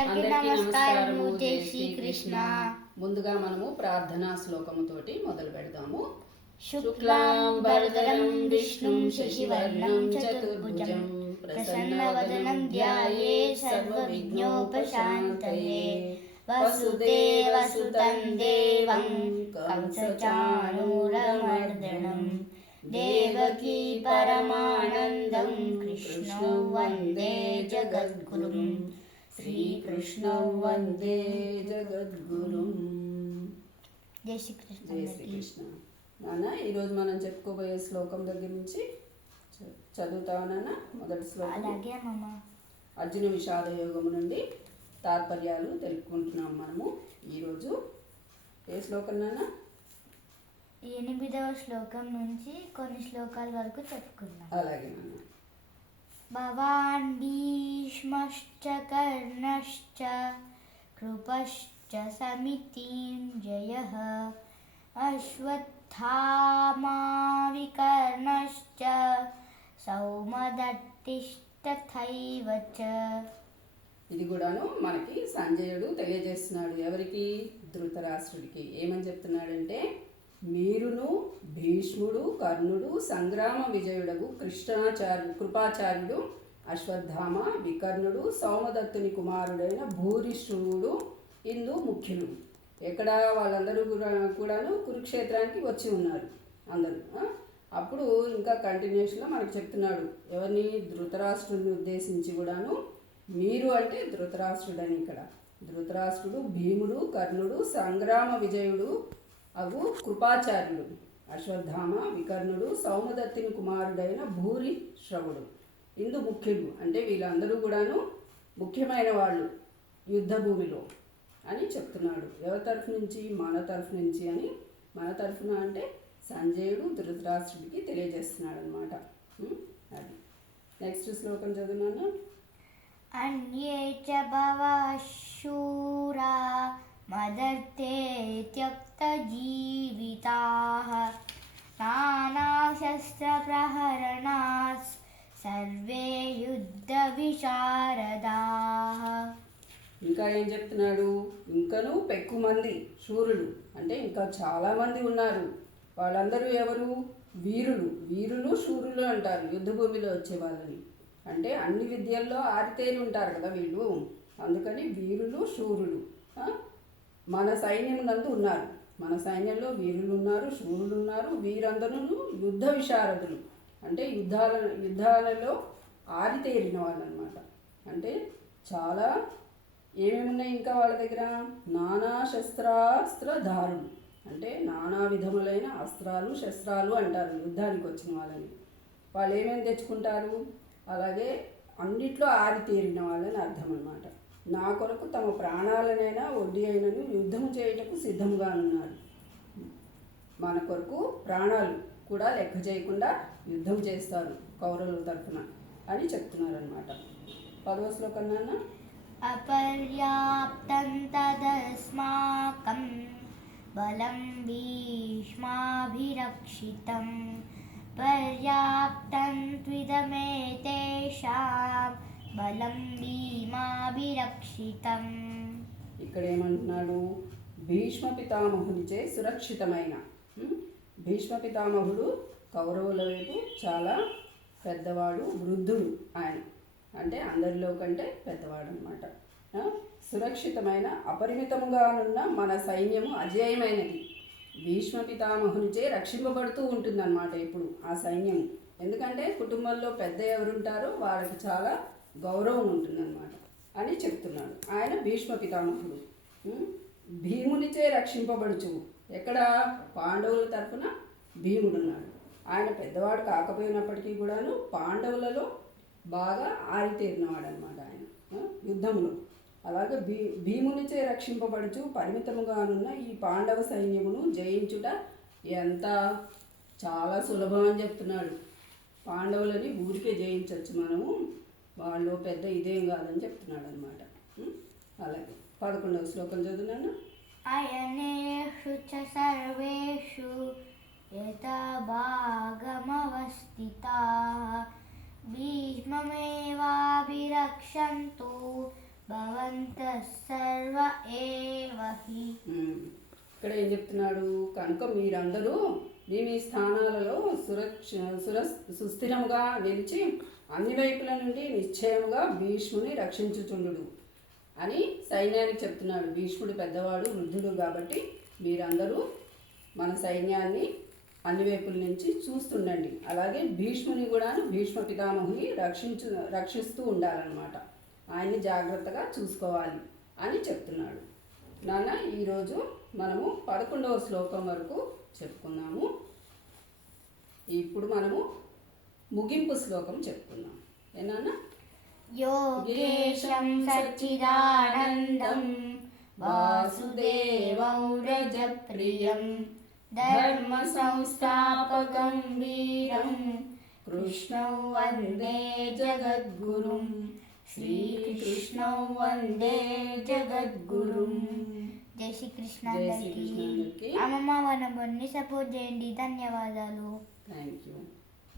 అందరికీ నమస్కారము. జై శ్రీకృష్ణ. ముందుగా మనము ప్రార్థనా శ్లోకముతోటి మొదలు పెడదాము. శుక్లాం వరదరం విష్ణుం శశివర్ణం చతుర్భుజం ప్రసన్నవదనం ధ్యాయేత్ సర్వవిఘ్నోపశాంతయే. వసుదేవసుతం దేవం కంసచాణూరమర్దనం దేవకీ పరమానందం కృష్ణం వందే జగద్గురుం. శ్రీకృష్ణం వందే జగద్గురుం. జై శ్రీకృష్ణ. జై శ్రీకృష్ణ. నాన్న, ఈరోజు మనం చెప్పుకోబోయే శ్లోకం దగ్గర నుంచి చదువుతావా నాన్న? మొదటి శ్లోకం. అలాగే అమ్మ. అర్జున విషాద యోగము నుండి తాత్పర్యాలు తెలుపుకుంటున్నాం మనము ఈరోజు. ఏ శ్లోకం నాన్న? 8వ శ్లోకం నుంచి కొన్ని శ్లోకాల వరకు చెప్పుకుందాం. అలాగే నాన్న. భవాన్ భీష్మశ్చ కర్ణశ్చ కృపశ్చ సమితిం జయః అశ్వత్థామా వికర్ణశ్చ సౌమదత్తిస్తథైవ చ. ఇది కూడాను మనకి సంజయుడు తెలియజేస్తున్నాడు. ఎవరికి? ధృతరాష్ట్రుడికి. ఏమని చెప్తున్నాడంటే, మీరును భీష్ముడు కర్ణుడు సంగ్రామ విజయుడగు కృపాచార్యుడు అశ్వత్థామ వికర్ణుడు సౌమదత్తుని కుమారుడైన భూరిశ్రువుడు ఇందు ముఖ్యులు. ఎక్కడ వాళ్ళందరూ కూడాను కురుక్షేత్రానికి వచ్చి ఉన్నారు అందరూ. అప్పుడు ఇంకా కంటిన్యూషన్లో మనకు చెప్తున్నాడు. ఎవరిని? ధృతరాష్ట్రుడిని ఉద్దేశించి కూడాను. మీరు అంటే ధృతరాష్ట్రుడని. ఇక్కడ ధృతరాష్ట్రుడు భీముడు కర్ణుడు సంగ్రామ విజయుడు అగు కృపాచార్యుడు అశ్వత్థామ వికర్ణుడు సౌమదత్తుని కుమారుడైన భూరి శ్రవుడు ఇందు ముఖ్యులు. అంటే వీళ్ళందరూ కూడాను ముఖ్యమైన వాళ్ళు యుద్ధ భూమిలో అని చెప్తున్నాడు. ఎవరి తరఫు నుంచి? మన తరఫు నుంచి అని. మన తరఫున అంటే సంజయుడు ధృతరాష్ట్రుడికి తెలియజేస్తున్నాడు అనమాట. అది నెక్స్ట్ శ్లోకం చదువున్నాను. అన్యే చ భవశూరా మదర్తే త్యక్త జీవితాః నానాశస్త్రప్రహరణాస్ సర్వే యుద్ధ విశారదాః. ఇంకా ఏం చెప్తున్నాడు? ఇంకను పెక్కు మంది శూరులు అంటే ఇంకా చాలామంది ఉన్నారు. వాళ్ళందరూ ఎవరు? వీరులు. వీరులు శూరులు అంటారు యుద్ధ భూమిలో వచ్చే వాళ్ళని. అంటే అన్ని విద్యల్లో ఆరితేరి ఉంటారు కదా వీళ్ళు. అందుకని వీరులు శూరులు మన సైన్యం నందు ఉన్నారు. మన సైన్యంలో వీరులు ఉన్నారు, శూరులు ఉన్నారు. వీరందరూ యుద్ధ విశారదులు అంటే యుద్ధాలలో ఆరితేరిన వాళ్ళు అనమాట. అంటే చాలా ఏమేమి ఉన్నాయి ఇంకా వాళ్ళ దగ్గర? నానా శస్త్రాస్త్రధారులు అంటే నానా విధములైన అస్త్రాలు శస్త్రాలు అంటారు యుద్ధానికి వచ్చిన వాళ్ళని. వాళ్ళు ఏమేమి తెచ్చుకుంటారు? అలాగే అన్నిట్లో ఆరితేరిన వాళ్ళని అర్థం అన్నమాట. నా కొరకు తమ ప్రాణాలనైనా వడ్డీ అయినను యుద్ధము చేయుటకు సిద్ధంగా ఉన్నారు. మన కొరకు ప్రాణాలు కూడా లెక్క చేయకుండా యుద్ధం చేస్తారు కౌరవుల తరఫున అని చెప్తున్నారు అనమాట. 10వ శ్లోకం నాన్న. అపర్యాప్తం తదస్మాకం బలం భీష్మాభిరక్షితం పర్యాప్తం త్విదమేతేషాం బలం భీమాభిరక్షితం. ఇక్కడ ఏమంటున్నాడు? భీష్మ పితామహునిచే సురక్షితమైన. భీష్మ పితామహుడు కౌరవుల వైపు చాలా పెద్దవాడు, వృద్ధుడు ఆయన. అంటే అందరిలో కంటే పెద్దవాడు అనమాట. సురక్షితమైన అపరిమితముగానున్న మన సైన్యము అజేయమైనది. భీష్మ పితామహునిచే రక్షింపబడుతూ ఉంటుందన్నమాట ఇప్పుడు ఆ సైన్యం. ఎందుకంటే కుటుంబంలో పెద్ద ఎవరుంటారో వాళ్ళకి చాలా గౌరవం ఉంటుందన్నమాట అని చెప్తున్నాడు. ఆయన భీష్మ పితామహుడు. భీమునిచే రక్షింపబడుచు. ఎక్కడ? పాండవుల తరఫున భీముడు ఉన్నాడు. ఆయన పెద్దవాడు కాకపోయినప్పటికీ కూడాను పాండవులలో బాగా ఆరితేరినవాడు అనమాట ఆయన యుద్ధంలో. అలాగే భీమునిచే రక్షింపబడుచు పరిమితముగానున్న ఈ పాండవ సైన్యమును జయించుట ఎంత చాలా సులభం అని చెప్తున్నాడు. పాండవులని ఊరికే జయించవచ్చు మనము, వాళ్ళు పెద్ద ఇదేం కాదని చెప్తున్నాడు అనమాట. అలాగే 11వ శ్లోకం చదువున్నాను. అయనేషు చ సర్వేషు యథాభాగమవస్థితాః భీష్మమేవాభిరక్షन्तు భవంతః సర్వ ఏవ హి. ఇక్కడ ఏం చెప్తున్నాడు, కనుక మీరందరూ మీ మీ స్థానాలలో సుస్థిరముగా నిలిచి అన్ని వైపుల నుండి నిశ్చయముగా భీష్ముని రక్షించుచుండు అని సైన్యానికి చెప్తున్నాడు. భీష్ముడు పెద్దవాడు, వృద్ధుడు కాబట్టి మీరందరూ మన సైన్యాన్ని అన్ని వైపుల నుంచి చూస్తుండండి. అలాగే భీష్ముని కూడా భీష్మ పితామహుని రక్షిస్తూ ఉండాలన్నమాట. ఆయన్ని జాగ్రత్తగా చూసుకోవాలి అని చెప్తున్నాడు. నాన్న, ఈరోజు మనము 11వ శ్లోకం వరకు చెప్పుకున్నాము. ఇప్పుడు మనము ముగింపు శ్లోకం చెప్పుకున్నాం. ఏనా? యోగేశం సచ్చిదానందం వాసుదేవం రజప్రియం ధర్మ సంస్థాపకం వీరం కృష్ణం వందే జగద్గురుం. శ్రీకృష్ణం వందే జగద్గురుం. జై శ్రీకృష్ణ. జై శ్రీకృష్ణ. అమ్మమ్మ, మన బన్ని సపోర్ట్ చేయండి. ధన్యవాదాలు. Thank you.